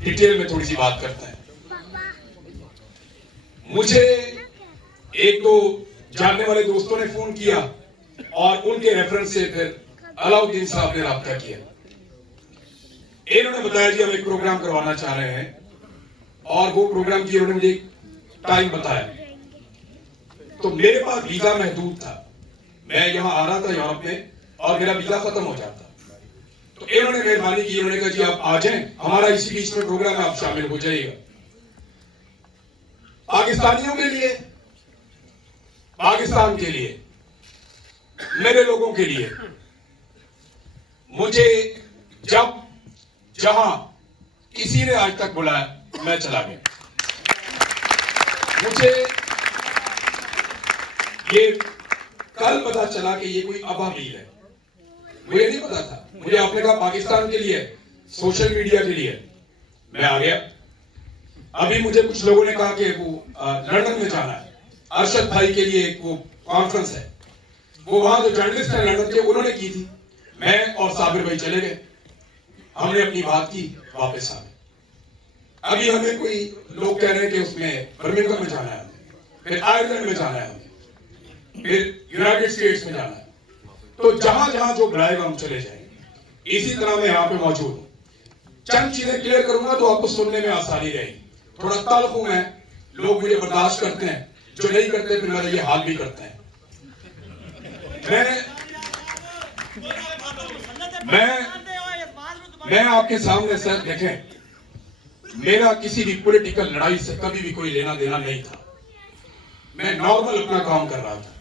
Detail में थोड़ी सी बात करते हैं। मुझे एक दो जानने वाले दोस्तों ने फोन किया और उनके रेफरेंस से फिर अलाउद्दीन साहब ने राब्ता किया। इन्होंने बताया जी हम एक प्रोग्राम करवाना चाह रहे हैं और वो प्रोग्राम की उन्होंने मुझे टाइम बताया। तो मेरे पास वीजा महदूद था, मैं यहां आ रहा था यूरोप में और मेरा वीजा खत्म हो जाता। तो इन्होंने मेहरबानी की, उन्होंने कहा जी आप आ जाएं, हमारा इसी बीच में प्रोग्राम है, आप शामिल हो जाइएगा। पाकिस्तानियों के लिए, पाकिस्तान के लिए, मेरे लोगों के लिए, मुझे जब जहां किसी ने आज तक बुलाया मैं चला गया। मुझे ये कल पता चला कि ये कोई अबाबील है, मुझे नहीं पता था। मुझे आपने कहा पाकिस्तान के लिए, सोशल मीडिया के लिए, मैं आ गया। अभी मुझे कुछ लोगों ने कहा कि वो लंदन में जाना है, अरशद भाई के लिए एक वो कॉन्फ्रेंस है, वो वहां जो जर्नलिस्ट है लंदन के उन्होंने की थी। मैं और साबिर भाई चले गए, हमने अपनी बात की, वापस आ गए। अभी हमें कोई लोग कह रहे हैं कि उसमें बर्मिंघम में जाना है, फिर आयरलैंड में जाना है, फिर यूनाइटेड स्टेट्स में जाना है। तो जहां जहां जो बुलाएगा हम चले जाएंगे। इसी तरह मैं यहाँ पे मौजूद हूँ। चंद चीजें क्लियर करूंगा तो आपको सुनने में आसानी रहेगी। थोड़ा तल्ख हूं मैं, लोग मुझे बर्दाश्त करते हैं, जो नहीं करते फिर मेरा ये हाल भी करते हैं। मैं आपके सामने सर देखें, मेरा किसी भी पॉलिटिकल लड़ाई से कभी भी कोई लेना देना नहीं था। मैं नॉर्मल अपना काम कर रहा था,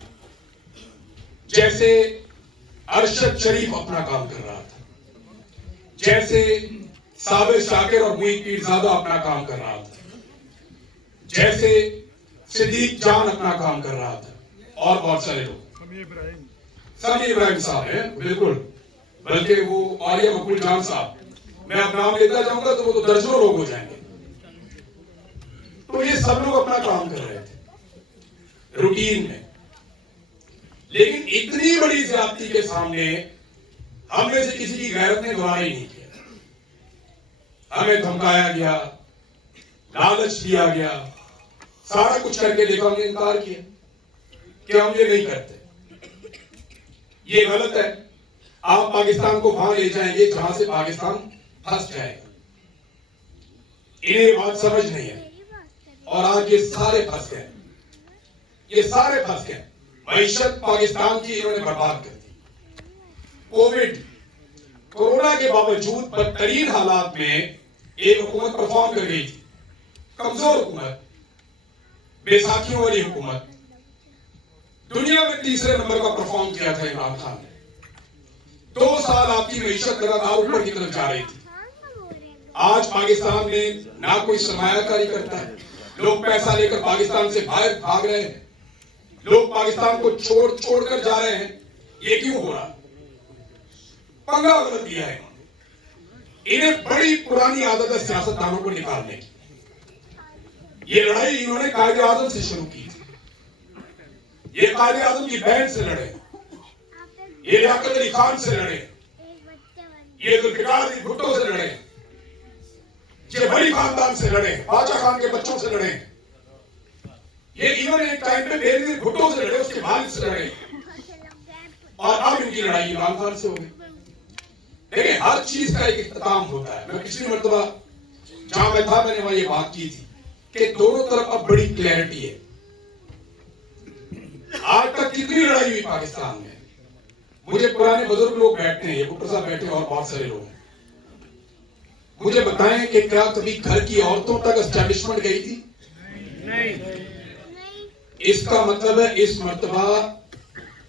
जैसे अरशद शरीफ अपना काम कर रहा था, जैसे साबिर शाकिर और मुईद पीरजादा अपना काम कर रहा था, जैसे सिद्दीक जान अपना काम कर रहा था, और बहुत सारे लोग। समी इब्राहिम साहब हैं बिल्कुल, बल्कि वो आर्या मकबूल जान साहब, मैं अब नाम लेता जाऊंगा तो वो तो दर्जनों लोग हो जाएंगे। तो ये सब लोग अपना काम कर रहे थे रूटीन में, लेकिन इतनी बड़ी ज्यादती के सामने हम में से किसी की गैरत ने गवाह ही नहीं किया। हमें धमकाया गया, लालच दिया गया, सारा कुछ करके देखा, हमने इनकार किया कि हम ये नहीं करते, ये गलत है। आप पाकिस्तान को वहां ले जाएंगे जहां से पाकिस्तान फंस जाएगा। इन्हें बात समझ नहीं है और आज ये सारे फंस गए, ये सारे फंस गए। मईशत पाकिस्तान की इन्होंने बर्बाद कर दी। कोविड कोरोना के बावजूद बदतरीन हालात में एक हुकूमत परफॉर्म कर गई थी, कमजोर हुकूमत, बैसाखियों वाली हुकूमत। दुनिया में तीसरे नंबर का परफॉर्म किया था इमरान खान ने। 2 साल आपकी मईशत लगातार ऊपर की तरफ जा रही थी। आज पाकिस्तान में ना कोई सरमायाकारी करता है, लोग पैसा लेकर पाकिस्तान से बाहर भाग रहे हैं, लोग पाकिस्तान को छोड़कर जा रहे हैं। ये क्यों हो रहा? पंगा गलत दिया है। इन्हें बड़ी पुरानी आदत है सियासतदानों को निकालने की। ये लड़ाई इन्होंने कायदे आजम से शुरू की थी। ये कायदे आजम की बहन से लड़े, ये लियाकत अली खान से लड़े, ये जुल्फिकार अली भुट्टो से लड़े, ये बड़ी खानदान से लड़े, बादशाह खान के बच्चों से लड़े। ये इन्होंने एक टाइम पे बेनजीर भुट्टो से लड़े, उसके वालिद से लड़े, और अब इनकी लड़ाई इमरान खान से हो गई। देखिए हर चीज का एक इख्तिताम होता है। मैं पिछली मर्तबा जहां मैं था मैंने वहां ये बात की थी कि दोनों तरफ अब बड़ी क्लैरिटी है। आज तक कितनी लड़ाई हुई पाकिस्तान में, मुझे पुराने बुजुर्ग लोग बैठते हैं, ये भुट्टो साहब बैठे और बहुत सारे लोग हैं, मुझे बताएं कि क्या कभी घर की औरतों तक एस्टैब्लिशमेंट गई थी? नहीं। इसका मतलब है इस मर्तबा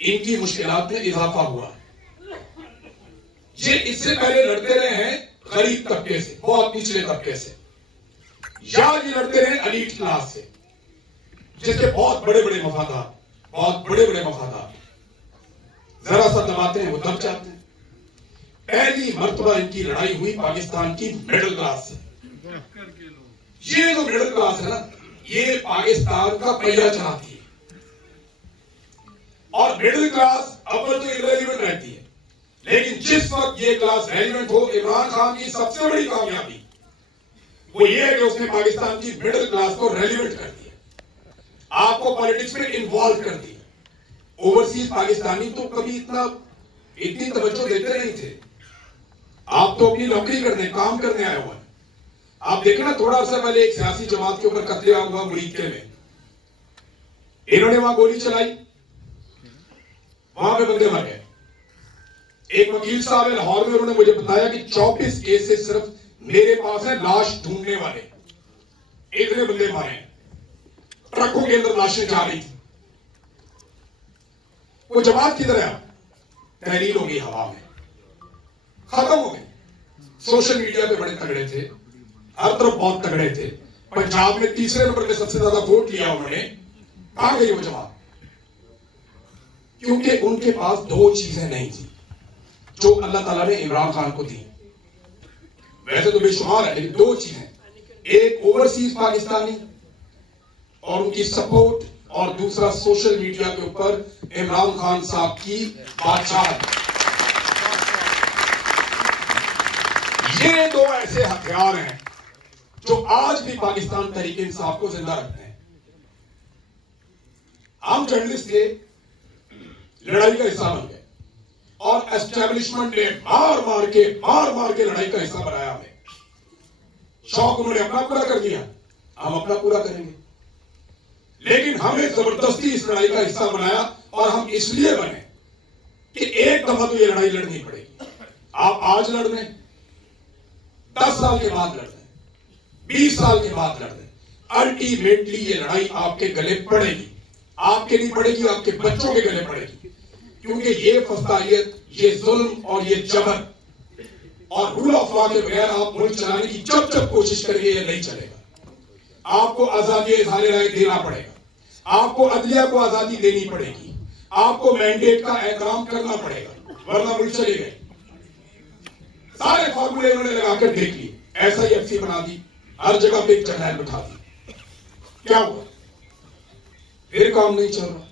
इनकी मुश्किलात में इजाफा हुआ। ये इससे पहले लड़ते रहे हैं गरीब तबके से, बहुत निचले तबके से, या ये लड़ते रहे एलीट क्लास से, जिसके बहुत बड़े बड़े मफादात, बहुत बड़े बड़े मफादात, जरा सा दबाते हैं वो दब जाते हैं। पहली मर्तबा इनकी लड़ाई हुई पाकिस्तान की मिडिल क्लास से। ये जो मिडिल क्लास है ना, ये पाकिस्तान का पहिया चलाती है, और मिडिल क्लास अव्वल तो इररिलेवेंट रहती है, लेकिन जिस वक्त ये क्लास रेलिवेंट हो, इमरान खान की सबसे बड़ी कामयाबी वो ये है कि उसने पाकिस्तान की मिडिल क्लास को रेलिवेंट कर दिया, आपको पॉलिटिक्स में इन्वॉल्व कर दिया। ओवरसीज पाकिस्तानी तो कभी इतनी तवज्जो देते नहीं थे। आप तो अपनी नौकरी करने, काम करने आए हुए हैं। आप देखें ना, थोड़ा सा पहले एक सियासी जमात के ऊपर कत्लेआम हुआ मुरीदके में, इन्होंने वहां गोली चलाई, वहां पे बंदे मर गए। एक वकील साहब है लाहौर में, उन्होंने मुझे बताया कि 24 केसेस सिर्फ मेरे पास है लाश ढूंढने वाले, इतने बंदे मारे हैं, ट्रकों के अंदर लाशें जा रही थी। वो जमात की तरह तहरीर हो गई हवा में, खत्म हो गई। सोशल मीडिया पे बड़े तगड़े थे, हर तरफ बहुत तगड़े थे। पंजाब में तीसरे नंबर पे सबसे ज्यादा वोट लिया उन्होंने, कहां गई वो जमात? क्योंकि उनके पास दो चीजें नहीं थी जो अल्लाह ताला ने इमरान खान को दी। वैसे तो बेशुमार है, लेकिन दो चीजें, एक ओवरसीज पाकिस्तानी और उनकी सपोर्ट, और दूसरा सोशल मीडिया के ऊपर इमरान खान साहब की बादशाहत। ये दो ऐसे हथियार हैं जो आज भी पाकिस्तान तहरीक इंसाफ को जिंदा रखते हैं। हम जर्नलिस्ट थे, लड़ाई का हिस्सा बन गए, और एस्टेब्लिशमेंट ने मार मार के लड़ाई का हिस्सा बनाया हमें। शौक उन्होंने अपना पूरा कर दिया, हम अपना पूरा करेंगे, लेकिन हमें जबरदस्ती इस लड़ाई का हिस्सा बनाया। और हम इसलिए बने कि एक दफा तो ये लड़ाई लड़नी पड़ेगी। आप आज लड़ रहे, 10 साल के बाद लड़ रहे, 20 साल के बाद लड़ रहे, अल्टीमेटली ये लड़ाई आपके गले पड़ेगी। आपके नहीं पड़ेगी, आपके बच्चों के गले पड़ेगी। क्योंकि ये फसादियत, ये जुल्म और ये जबर और रूल ऑफ लॉ के बगैर आप मुल्क चलाने की जब कोशिश करेंगे, ये नहीं चलेगा। आपको आजादी इज़हार राय देना पड़ेगा, आपको अदलिया को आजादी देनी पड़ेगी, आपको मैंडेट का एहतराम करना पड़ेगा, वरना मुल्क चलेगा। सारे फॉर्मूले उन्होंने लगाकर देख लिए, SIFC बना दी, हर जगह पे एक जर्नल बिठा दी। क्या हुआ? फिर काम नहीं चल रहा।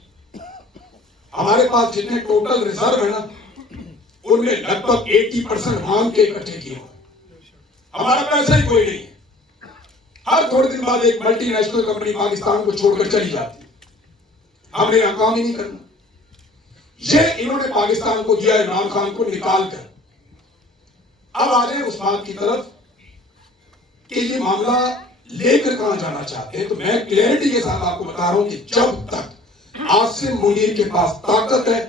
हमारे पास जितने टोटल रिजर्व है ना, उनमें लगभग 80% मांग के इकट्ठे किए। हमारा पैसा ही कोई नहीं है। हर थोड़े दिन बाद एक मल्टीनेशनल कंपनी पाकिस्तान को छोड़कर चली जाती। हमने यहां काम ही नहीं करना। ये इन्होंने पाकिस्तान को दिया इमरान खान को निकाल कर। अब आ जाए उस बात की तरफ कि ये मामला लेकर कहां जाना चाहते हैं। तो मैं क्लैरिटी के साथ आपको बता रहा हूं कि जब तक आसिम मुनीर के पास ताकत है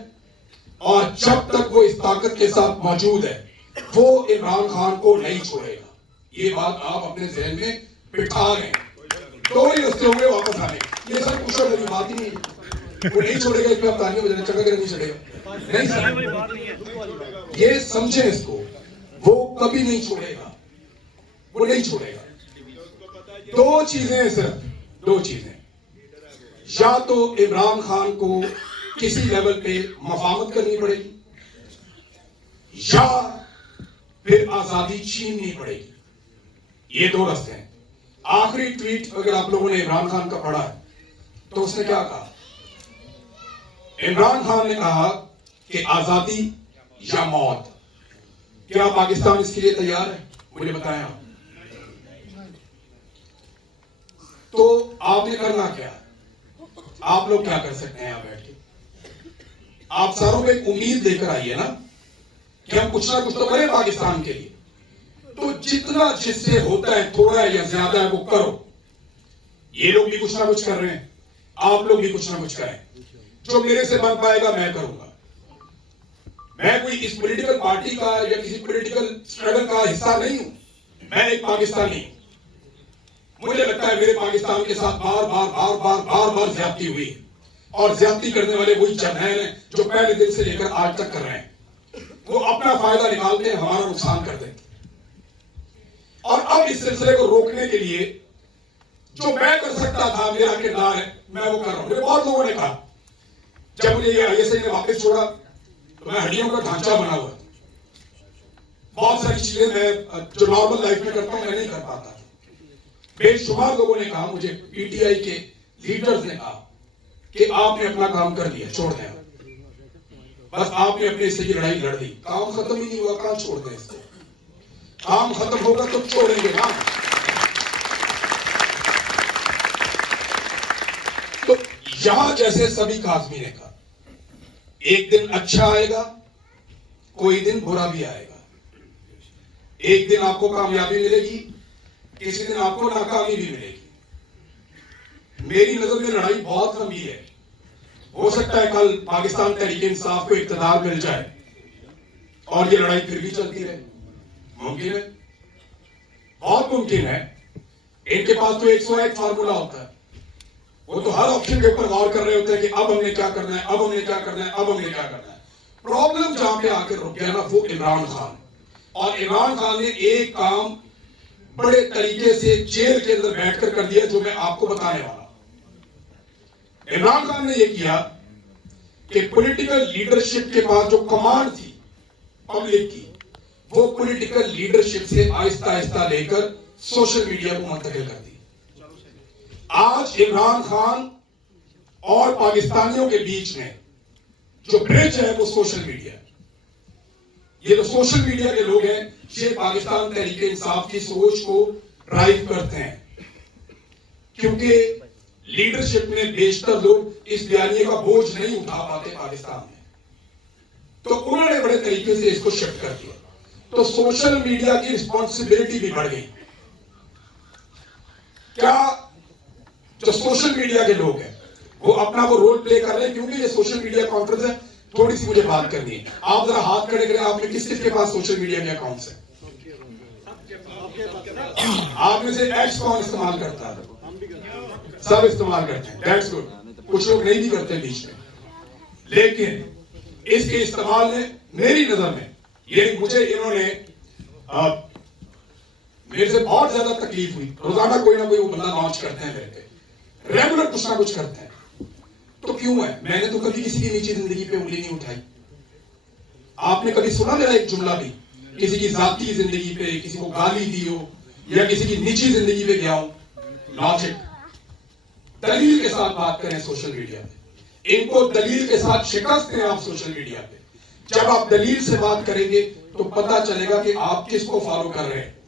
और जब तक वो इस ताकत के साथ मौजूद है, वो इमरान खान को नहीं छोड़ेगा। ये बात आप अपने जहन में बिठा लें। दो ही रस्ते होंगे वापस आने, ये सब कुछ वाली बात ही नहीं है। वो नहीं छोड़ेगा, इसमें आप तालियां बजाने चक्कर नहीं छोड़ेगा, नहीं समझ, ये समझे इसको, वो कभी नहीं छोड़ेगा, वो नहीं छोड़ेगा। दो चीजें हैं, सिर्फ दो चीजें। या तो इमरान खान को किसी लेवल पे मफामत करनी पड़ेगी, या फिर आजादी छीननी पड़ेगी। ये दो रास्ते हैं। आखिरी ट्वीट अगर आप लोगों ने इमरान खान का पढ़ा है तो उसने क्या कहा? इमरान खान ने कहा कि आजादी या मौत। क्या पाकिस्तान इसके लिए तैयार है? मुझे बताएं आप। तो आपने करना क्या? आप लोग क्या कर सकते हैं? यहां बैठ के आप सारों को एक उम्मीद लेकर आइए ना कि हम कुछ ना कुछ तो करें पाकिस्तान के लिए। तो जितना जिससे होता है, थोड़ा है या ज्यादा है, वो करो। ये लोग भी कुछ ना कुछ कर रहे हैं, आप लोग भी कुछ ना कुछ करें। जो मेरे से बन पाएगा मैं करूंगा। मैं कोई इस पॉलिटिकल पार्टी का या किसी पॉलिटिकल स्ट्रगल का हिस्सा नहीं हूं। मैं एक पाकिस्तानी हूं। मुझे लगता है मेरे पाकिस्तान के साथ बार ज्यादती हुई है, और ज्यादती करने वाले वही जर्नैल हैं जो पहले दिन से लेकर आज तक कर रहे हैं। वो अपना फायदा निकालते हैं, हमारा नुकसान कर देते हैं। और अब इस सिलसिले को रोकने के लिए जो मैं कर सकता था, मेरा किरदार है, मैं वो कर रहा हूं। मुझे बहुत लोगों ने कहा, जब मुझे ये ISI ने वापस छोड़ा तो मैं हड्डियों का ढांचा बना हुआ, बहुत सारी चीजें मैं जो नॉर्मल लाइफ में करता हूं मैं नहीं कर पाता। बेशुमार लोगों ने कहा, मुझे PTI के लीडर्स ने कहा कि आपने अपना काम कर लिया, छोड़ दें, बस आपने अपने हिस्से की लड़ाई लड़ ली, काम खत्म ही नहीं हुआ, कहां छोड़ दें इसको? काम खत्म होगा तो छोड़ेंगे ना। यहां जैसे सभी काज़मी ने कहा, एक दिन अच्छा आएगा, कोई दिन बुरा भी आएगा। एक दिन आपको कामयाबी मिलेगी, किसी दिन आपको नाकामी भी मिलेगी। मेरी नजर में लड़ाई बहुत लंबी है। हो सकता है कल पाकिस्तान तहरीक इंसाफ को इख्तियार मिल जाए और ये लड़ाई फिर भी चलती रहे। मुमकिन है, बहुत मुमकिन है। इनके पास तो 101 फार्मूला होता है। वो तो हर ऑप्शन के ऊपर गौर कर रहे होते हैं कि अब हमने क्या करना है, अब हमने क्या करना है, अब हमने क्या करना है। प्रॉब्लम जहां पे आकर रुक गया ना, वो इमरान खान। और इमरान खान ने एक काम बड़े तरीके से जेल के अंदर बैठकर कर दिया, जो मैं आपको बताने वाला। इमरान खान ने यह किया कि पॉलिटिकल लीडरशिप के पास जो कमांड थी पब्लिक की, वो पॉलिटिकल लीडरशिप से आहिस्ता आहिस्ता लेकर सोशल मीडिया को मुंतकिल कर दी। आज इमरान खान और पाकिस्तानियों के बीच में जो ब्रिज है वो सोशल मीडिया है। ये जो सोशल मीडिया के लोग हैं, ये पाकिस्तान तहरीक इंसाफ की सोच को ड्राइव करते हैं, क्योंकि लीडरशिप में बेशतर लोग इस बयानिए का बोझ नहीं उठा पाते पाकिस्तान में, तो उन्होंने बड़े तरीके से इसको शिफ्ट कर दिया। तो सोशल मीडिया की रिस्पॉन्सिबिलिटी भी बढ़ गई। क्या जो सोशल मीडिया के लोग हैं वो अपना वो रोल प्ले कर रहे हैं? क्योंकि ये सोशल मीडिया कॉन्फ्रेंस है, थोड़ी सी मुझे बात करनी है। आप जरा हाथ खड़े करें, आप में किस के पास सोशल मीडिया के अकाउंट्स है? आप में से एक्स कौन इस्तेमाल करता है? सब इस्तेमाल करते हैं, दैट्स गुड। कुछ लोग नहीं भी करते बीच में, लेकिन इसके इस्तेमाल ने मेरी नजर में, ये मुझे इन्होंने मेरे से बहुत ज्यादा तकलीफ हुई। रोजाना कोई ना कोई वो बंदा लॉन्च करते हैं, मेरे पे रेगुलर कुछ ना कुछ करते हैं। तो क्यों है? मैंने तो कभी किसी की निजी जिंदगी पे उंगली नहीं उठाई। आपने कभी सुना मेरा एक जुमला भी किसी की जाती जिंदगी पे, किसी को गाली दी हो या किसी की निजी जिंदगी पे गया हूं? लॉजिक, दलील के साथ बात करें सोशल मीडिया पे। इनको दलील के साथ शिकस्त दें आप सोशल मीडिया पे। जब आप दलील से बात करेंगे तो पता चलेगा कि आप किसको फॉलो कर रहे हैं।